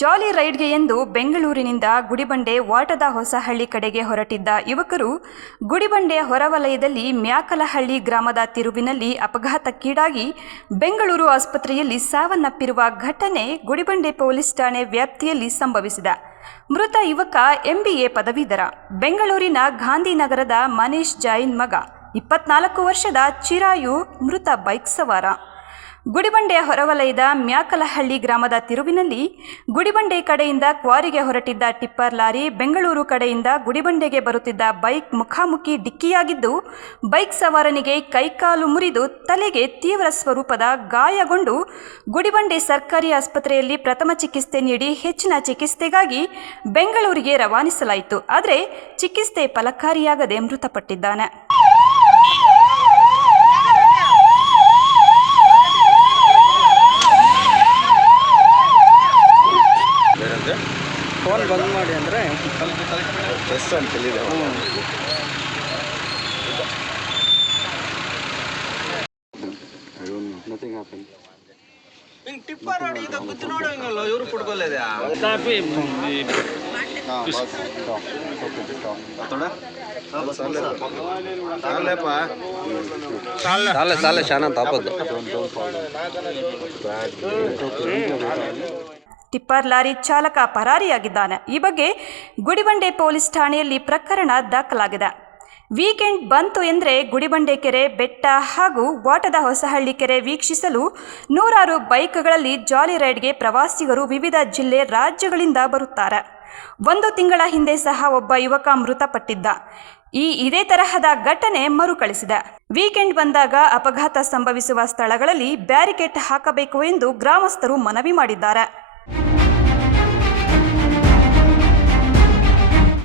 ಜಾಲಿ ರೈಡ್ಗೆ ಎಂದು ಬೆಂಗಳೂರಿನಿಂದ ಗುಡಿಬಂಡೆ ವಾಟದ ಹೊಸಹಳ್ಳಿ ಕಡೆಗೆ ಹೊರಟಿದ್ದ ಯುವಕರು ಗುಡಿಬಂಡೆ ಹೊರವಲಯದಲ್ಲಿ ಮ್ಯಾಕಲಹಳ್ಳಿ ಗ್ರಾಮದ ತಿರುವಿನಲ್ಲಿ ಅಪಘಾತಕ್ಕೀಡಾಗಿ ಬೆಂಗಳೂರು ಆಸ್ಪತ್ರೆಯಲ್ಲಿ ಸಾವನ್ನಪ್ಪಿರುವ ಘಟನೆ ಗುಡಿಬಂಡೆ ಪೊಲೀಸ್ ಠಾಣೆ ವ್ಯಾಪ್ತಿಯಲ್ಲಿ ಸಂಭವಿಸಿದೆ. ಮೃತ ಯುವಕ MBA ಪದವೀಧರ, ಬೆಂಗಳೂರಿನ ಗಾಂಧಿನಗರದ ಮನೀಶ್ ಜೈನ್ ಮಗ, 24 ವರ್ಷದ ಚಿರಾಯು ಮೃತ ಬೈಕ್ ಸವಾರ. ಗುಡಿಬಂಡೆ ಹೊರವಲಯದ ಮ್ಯಾಕಲಹಳ್ಳಿ ಗ್ರಾಮದ ತಿರುವಿನಲ್ಲಿ ಗುಡಿಬಂಡೆ ಕಡೆಯಿಂದ ಕ್ವಾರಿಗೆ ಹೊರಟಿದ್ದ ಟಿಪ್ಪರ್ ಲಾರಿ ಬೆಂಗಳೂರು ಕಡೆಯಿಂದ ಗುಡಿಬಂಡೆಗೆ ಬರುತ್ತಿದ್ದ ಬೈಕ್ ಮುಖಾಮುಖಿ ಡಿಕ್ಕಿಯಾಗಿದ್ದು, ಬೈಕ್ ಸವಾರನಿಗೆ ಕೈಕಾಲು ಮುರಿದು ತಲೆಗೆ ತೀವ್ರ ಸ್ವರೂಪದ ಗಾಯಗೊಂಡು ಗುಡಿಬಂಡೆ ಸರ್ಕಾರಿ ಆಸ್ಪತ್ರೆಯಲ್ಲಿ ಪ್ರಥಮ ಚಿಕಿತ್ಸೆ ನೀಡಿ ಹೆಚ್ಚಿನ ಚಿಕಿತ್ಸೆಗಾಗಿ ಬೆಂಗಳೂರಿಗೆ ರವಾನಿಸಲಾಯಿತು. ಆದರೆ ಚಿಕಿತ್ಸೆ ಫಲಕಾರಿಯಾಗದೆ ಮೃತಪಟ್ಟಿದ್ದಾನೆ. ಫೋನ್ ಬಂದ್ ಮಾಡಿ ಅಂದರೆ ಜಸ್ಟ್ ಅಂತ ಹೇಳಿದೆ. Nothing happen. ಹಿಂಗೆ ಟಿಪ್ಪರ್ ರೋಡ್ ಈಗ ಗುದ್ದು ನೋಡು ಹಿಂಗಲ್ಲ ಇವರು ಕುಡ್ಕೊಲ್ಲಿದೆ ಸಾಲೆ ಶಾನ ತಾಪದ್ದು. ಟಿಪ್ಪರ್ ಲಾರಿ ಚಾಲಕ ಪರಾರಿಯಾಗಿದ್ದಾನೆ. ಈ ಬಗ್ಗೆ ಗುಡಿಬಂಡೆ ಪೊಲೀಸ್ ಠಾಣೆಯಲ್ಲಿ ಪ್ರಕರಣ ದಾಖಲಾಗಿದೆ. ವೀಕೆಂಡ್ ಬಂತು ಎಂದರೆ ಗುಡಿಬಂಡೆ ಕೆರೆ, ಬೆಟ್ಟ ಹಾಗೂ ವಾಟದ ಹೊಸಹಳ್ಳಿ ಕೆರೆ ವೀಕ್ಷಿಸಲು ನೂರಾರು ಬೈಕ್ಗಳಲ್ಲಿ ಜಾಲಿ ರೈಡ್ಗೆ ಪ್ರವಾಸಿಗರು ವಿವಿಧ ಜಿಲ್ಲೆ, ರಾಜ್ಯಗಳಿಂದ ಬರುತ್ತಾರೆ. 1 ತಿಂಗಳ ಹಿಂದೆ ಸಹ ಒಬ್ಬ ಯುವಕ ಮೃತಪಟ್ಟಿದ್ದ. ಇದೇ ತರಹದ ಘಟನೆ ಮರುಕಳಿಸಿದೆ. ವೀಕೆಂಡ್ ಬಂದಾಗ ಅಪಘಾತ ಸಂಭವಿಸುವ ಸ್ಥಳಗಳಲ್ಲಿ ಬ್ಯಾರಿಕೇಡ್ ಹಾಕಬೇಕು ಎಂದು ಗ್ರಾಮಸ್ಥರು ಮನವಿ ಮಾಡಿದ್ದಾರೆ.